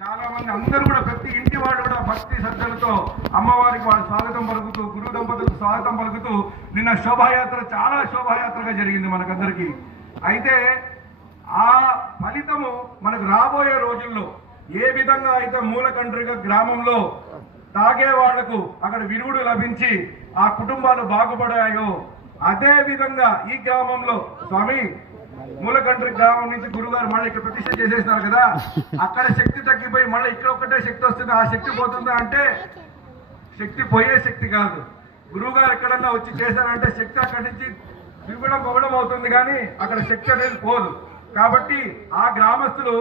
చాలా మంది అందరూ కూడా ప్రతి ఇంటి వాడు కూడా భక్తి శ్రద్ధలతో అమ్మవారికి వాళ్ళు స్వాగతం పలుకుతూ గురు దంపతులకు స్వాగతం పలుకుతూ నిన్న శోభాయాత్ర చాలా శోభాయాత్రగా జరిగింది మనకందరికీ. అయితే ఆ ఫలితము మనకు రాబోయే రోజుల్లో ఏ విధంగా అయితే మూలకండ్రిక గ్రామంలో తాగే వాళ్లకు అక్కడ విరుగుడు లభించి ఆ కుటుంబాలు బాగుపడాయో అదే విధంగా ఈ గ్రామంలో స్వామి మూలకండ్రి గ్రామం నుంచి గురుగారు మళ్ళీ ఇక్కడ ప్రతిష్ట చేసేసినారు కదా, అక్కడ శక్తి తగ్గిపోయి మళ్ళీ ఇక్కడ ఒక్కటే శక్తి వస్తుంది. ఆ శక్తి పోతుందా అంటే శక్తి పోయే శక్తి కాదు. గురువు గారు ఎక్కడన్నా వచ్చి చేశారంటే శక్తి అక్కడి నుంచి తిరగడం పొగడం అవుతుంది, కానీ అక్కడ శక్తి అనేది పోదు. కాబట్టి ఆ గ్రామస్తులు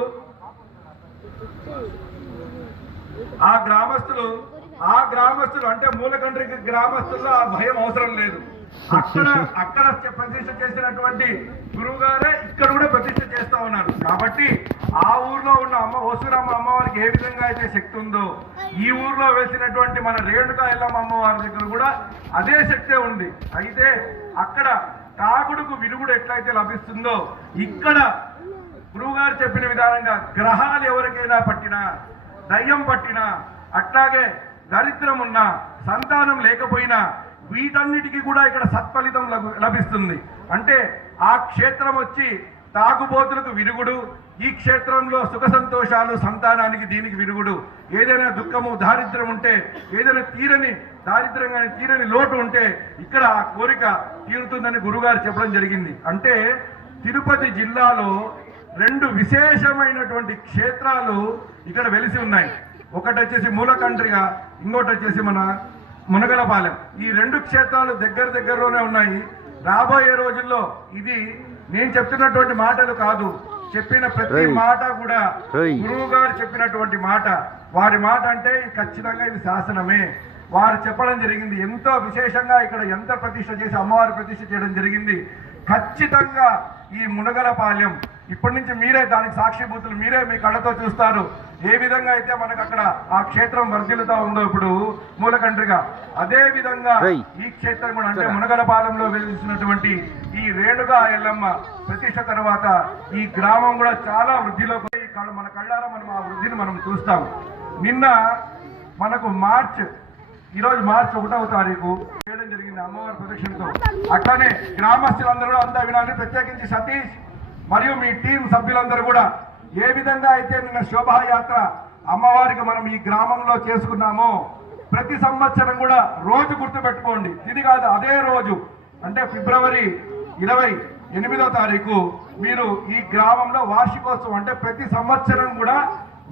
అంటే మూలకండ్రి గ్రామస్తుల్లో ఆ భయం అవసరం లేదు. అక్కడ ప్రతిష్ట చేసినటువంటి గురువు గారే ఇక్కడ కూడా ప్రతిష్ట చేస్తా ఉన్నారు. కాబట్టి ఆ ఊర్లో ఉన్న ఓసూరమ్మ అమ్మవారికి ఏ విధంగా అయితే శక్తి ఉందో ఈ ఊర్లో వేసినటువంటి మన రేణుకా ఎల్లమ్మ అమ్మవారి దగ్గర కూడా అదే శక్తే ఉంది. అయితే అక్కడ తాగుడుకు విరుగుడు ఎట్లయితే లభిస్తుందో ఇక్కడ గురువుగారు చెప్పిన విధానంగా గ్రహాలు ఎవరికైనా పట్టినా దయ్యం పట్టినా అట్లాగే దరిద్రం ఉన్నా సంతానం లేకపోయినా వీటన్నిటికీ కూడా ఇక్కడ సత్ఫలితం లభిస్తుంది. అంటే ఆ క్షేత్రం వచ్చి తాగుబోతులకు విరుగుడు, ఈ క్షేత్రంలో సుఖ సంతోషాలు సంతానానికి దీనికి విరుగుడు. ఏదైనా దుఃఖము దారిద్ర్యం ఉంటే ఏదైనా దారిద్ర్యం కానీ తీరని లోటు ఉంటే ఇక్కడ ఆ కోరిక తీరుతుందని గురుగారు చెప్పడం జరిగింది. అంటే తిరుపతి జిల్లాలో 2 విశేషమైనటువంటి క్షేత్రాలు ఇక్కడ వెలిసి ఉన్నాయి. ఒకటి వచ్చేసి మూలకండ్రిగా, ఇంకోటి వచ్చేసి మన మునగలపాలెం. ఈ 2 క్షేత్రాలు దగ్గరలోనే ఉన్నాయి. రాబోయే రోజుల్లో ఇది నేను చెప్తున్నటువంటి మాటలు కాదు, చెప్పిన ప్రతి మాట కూడా గురువు గారు చెప్పినటువంటి మాట. వారి మాట అంటే ఖచ్చితంగా ఇది శాసనమే. వారు చెప్పడం జరిగింది. ఎంతో విశేషంగా ఇక్కడ యంత్ర ప్రతిష్ఠ చేసి అమ్మవారి ప్రతిష్ఠ చేయడం జరిగింది. ఖచ్చితంగా ఈ మునగలపాలెం ఇప్పటి నుంచి మీరే దానికి సాక్షిభూతులు, మీరే మీ కళ్ళతో చూస్తారు. ఏ విధంగా అయితే మనకు అక్కడ ఆ క్షేత్రం వర్ధిల్లుతా ఉందో ఇప్పుడు మూలకండ్రిగా, అదే విధంగా ఈ క్షేత్రం కూడా అంటే మునగలపాలెంలో వెలిసినటువంటి ఈ రేణుగా ఎల్లమ్మ ప్రతిష్ఠ తర్వాత ఈ గ్రామం కూడా చాలా వృద్ధిలోకి మన కళ్ళారా మనం ఆ వృద్ధిని మనం చూస్తాం. నిన్న మనకు ఈరోజు మార్చి 1వ తారీఖు చేయడం జరిగింది అమ్మవారి ప్రదక్షిణతో. అట్లానే గ్రామస్తులందరూ అంతా వినాలి, ప్రత్యేకించి సతీష్ మరియు మీ టీం సభ్యులందరూ కూడా ఏ విధంగా అయితే నిన్న శోభాయాత్ర అమ్మవారికి మనం ఈ గ్రామంలో చేసుకున్నామో ప్రతి సంవత్సరం కూడా రోజు గుర్తుపెట్టుకోండి. ఇది కాదు, అదే రోజు అంటే ఫిబ్రవరి 28వ తారీఖు మీరు ఈ గ్రామంలో వార్షికోత్సవం అంటే ప్రతి సంవత్సరం కూడా